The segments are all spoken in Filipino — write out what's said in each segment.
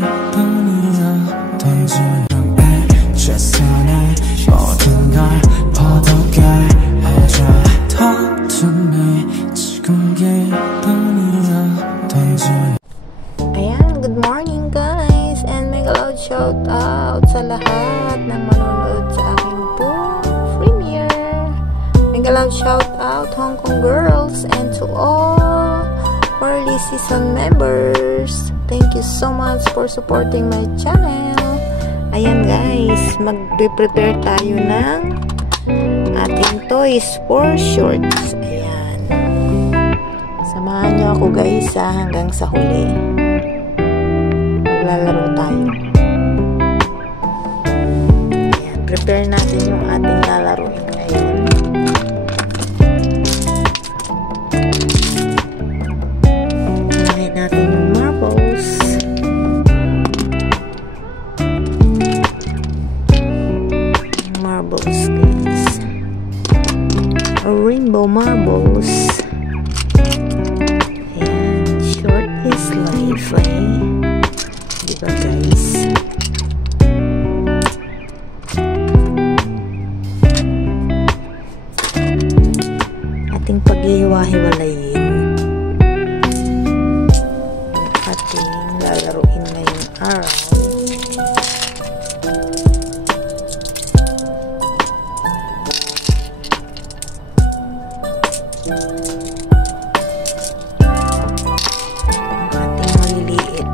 땅이야 던지는 배 최선의 모든 걸 퍼덕게 해줘 Talk to me 지금 계단이야 던지는. Ayan, good morning guys, and mega loud shout out sa lahat ng manonood sa aking book premiere. Mega loud shout out Hong Kong girls and to all early season members. Thank you so much for supporting my channel. Ayan guys, mag-prepare tayo ng ating toys for shorts. Ayan. Samahan nyo ako guys hanggang sa huli. Maglalaro tayo. Ayan, prepare natin yung ating lalaroin ngayon. Gawin natin yung marbles. Marbles guys. Rainbow marbles. Ayan, short is life eh. Diba guys? Ating paghihiwa-hiwalayin ating lalaruin ngayong araw. Ating maliliit.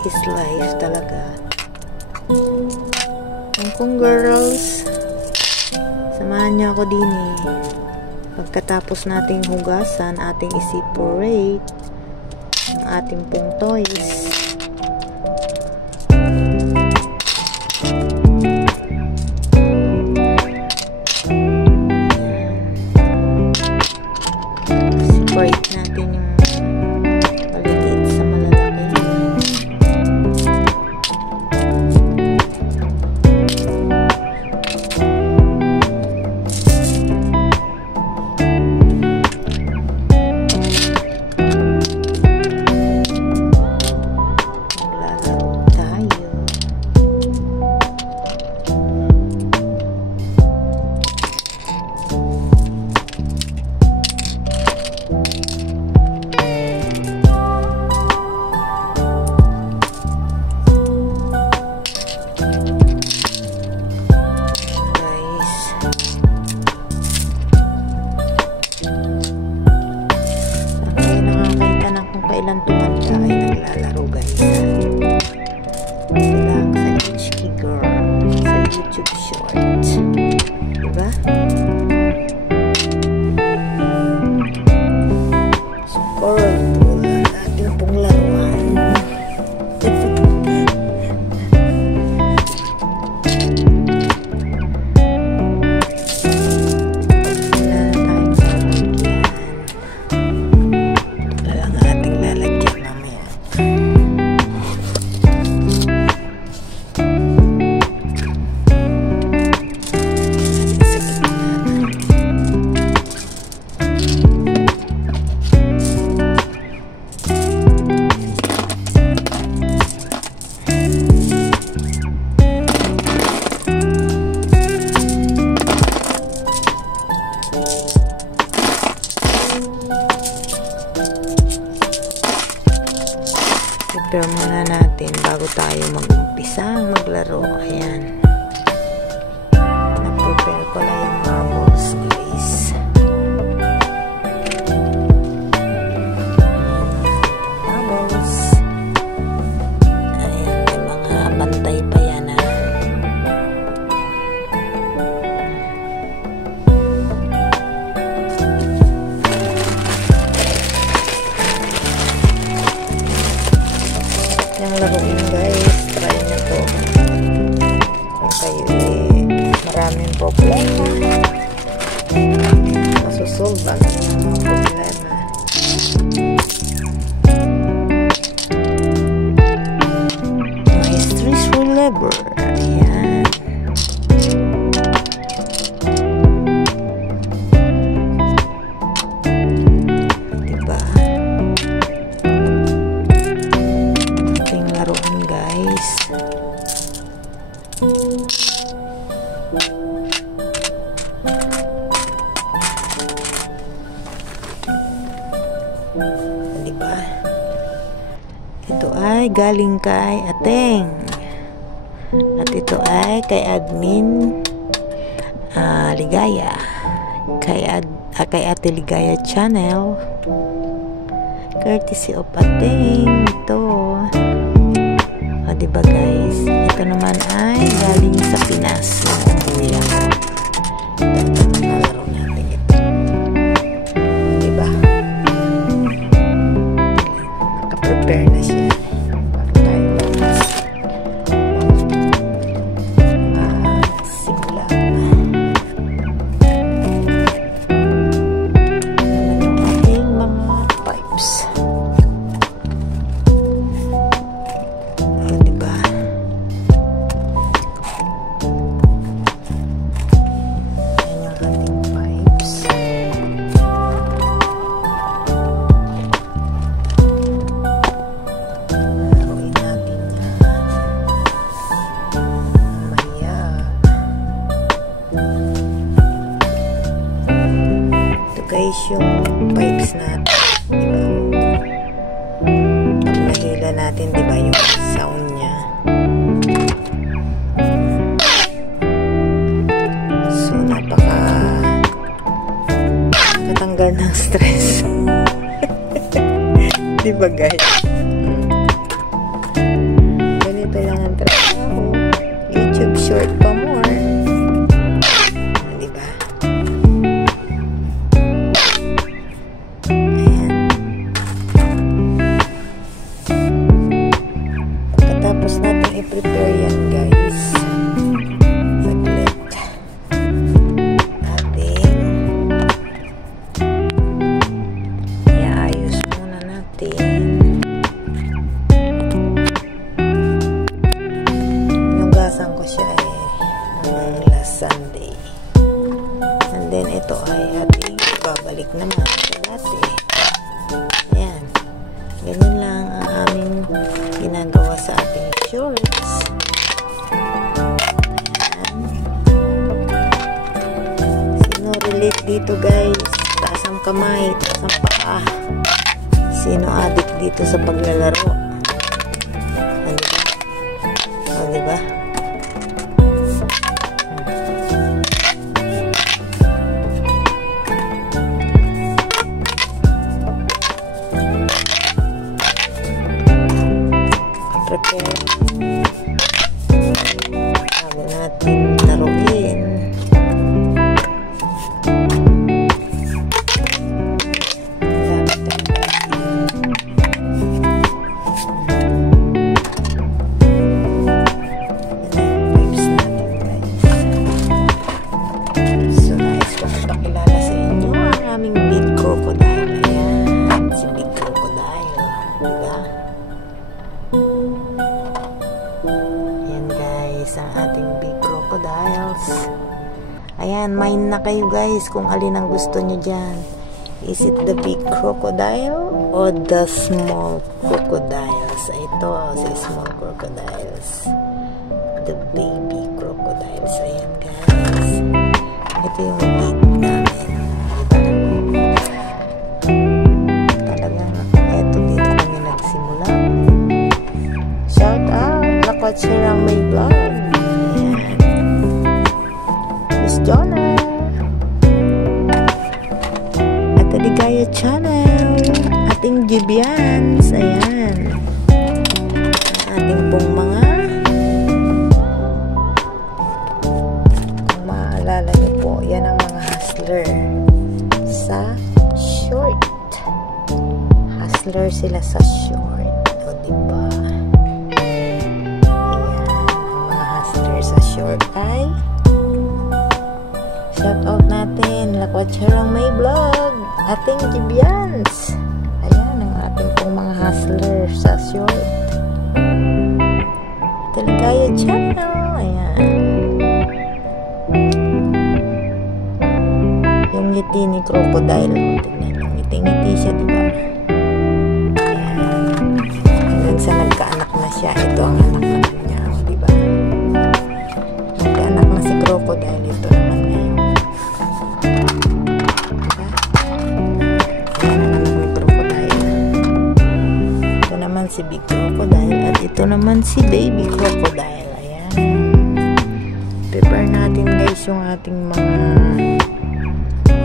Is life talaga. Hong Kong girls, samahan niyo ako din eh. Pagkatapos nating hugasan, ating i-separate ang ating pong toys. Separate natin yung maliliit sa malalaki. Kailan tumanda ay naglalaro guys. Sila sa HK Girl sa YouTube short. Diba? So colorful ating pong laruan. Prepare muna natin bago tayo mag-umpisa maglaro. Ayan. Na-prepare ko lang yung marbles guys. solve ang mga problema. My stress reliever. Ayan. Diba? Ating laruan, guys. Diba? Ito ay galing kay Ateng. At ito ay kay Admin Ligaya. Kay Ate Ligaya Channel. Courtesy of Ateng. Ito. O, diba guys? Ito naman ay galing sa Pinas. Yung kuya ko. Ito nalaro natin ito. Diba? Nakaprepare na siya. Bago tayo simula. Naman yung ating mga pipes. Diba? Guys, yung pipes natin, diba? Pag nahila natin, diba, yung sound niya. So, katanggal ng stress. Diba, guys? Ganito lang ang trabaho. YouTube short pa more. Tapos natin i-prepare yan, guys. Saglit. Iayos muna natin. Nugasan ko siya last Sunday. And then ito ay ating babalik naman sa dati. Ayan. Ganyan lang ang aming ginagawa sa ating shorts. Sino relate dito, guys? Taas ang kamay, taas ang paa. Sino addict dito sa paglalaro? O, diba? Prepare. Bago natin laruin. So nice ko napakilala sa inyo ang aming big crocodile. Ayan, si big crocodile. Diba? Ayan, guys, ang ating big crocodiles. Ayan, mine na kayo, guys, kung alin ang gusto nyo dyan. Is it the big crocodile or the small crocodiles? Ito, si small crocodiles. The baby crocodiles. Ayan, guys. Ito yung big namin. Talagang, eto dito kami nagsimula. Shout out! Lakwat sirang may vlog. Ayan. Miss Jonah. Ate Ligaya Channel. Ating Jibians. Ayan. Ang ating pong mga, kung maaalala niyo po, yan ang mga hustler sa short. Hustler sila sa short. O, diba? Ayan. Ang mga hustler sa short ay shout out na natin. Lakwat Charang may vlog. Ating Gibians. Ayan, ang ating pong mga hustler sa short. Taligaya Channel. Ayan. Yung ngiti ni Crocodile. Tignan yung ngiti-ngiti siya, diba? Ayan. Hanggang sa nagkaanak na siya. Ito ang anak naman niya. Diba? Nagkaanak na si Crocodile. Ito naman ngayon. Diba? Ayan ang anak ni Crocodile. Ito naman si Big Crocodile. At ito naman si Baby Crocodile. Ayan. Prepare natin guys yung ating mga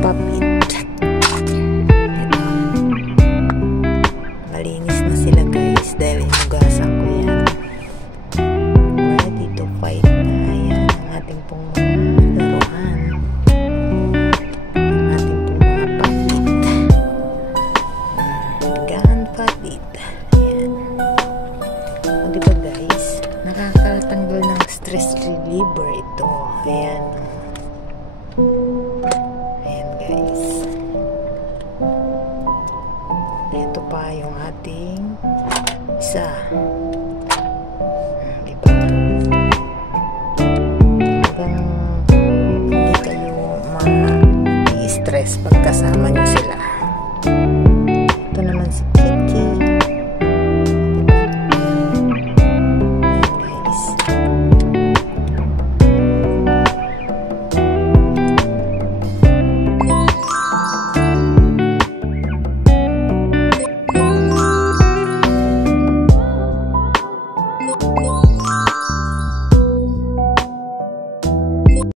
papit. Ito. Malinis na sila guys dahil inugasan ko yan. Ready to fight na. Ayan ang ating pong mga laruan. Ang ating pong mga papit. Gun papit. Ayan. O diba guys, nakakatanggal ng stress reliever ito. Ayan. Ayan guys. Ito pa yung ating isa. Diba? Hanggang hindi kayo ma-stress pagkasama nyo sila.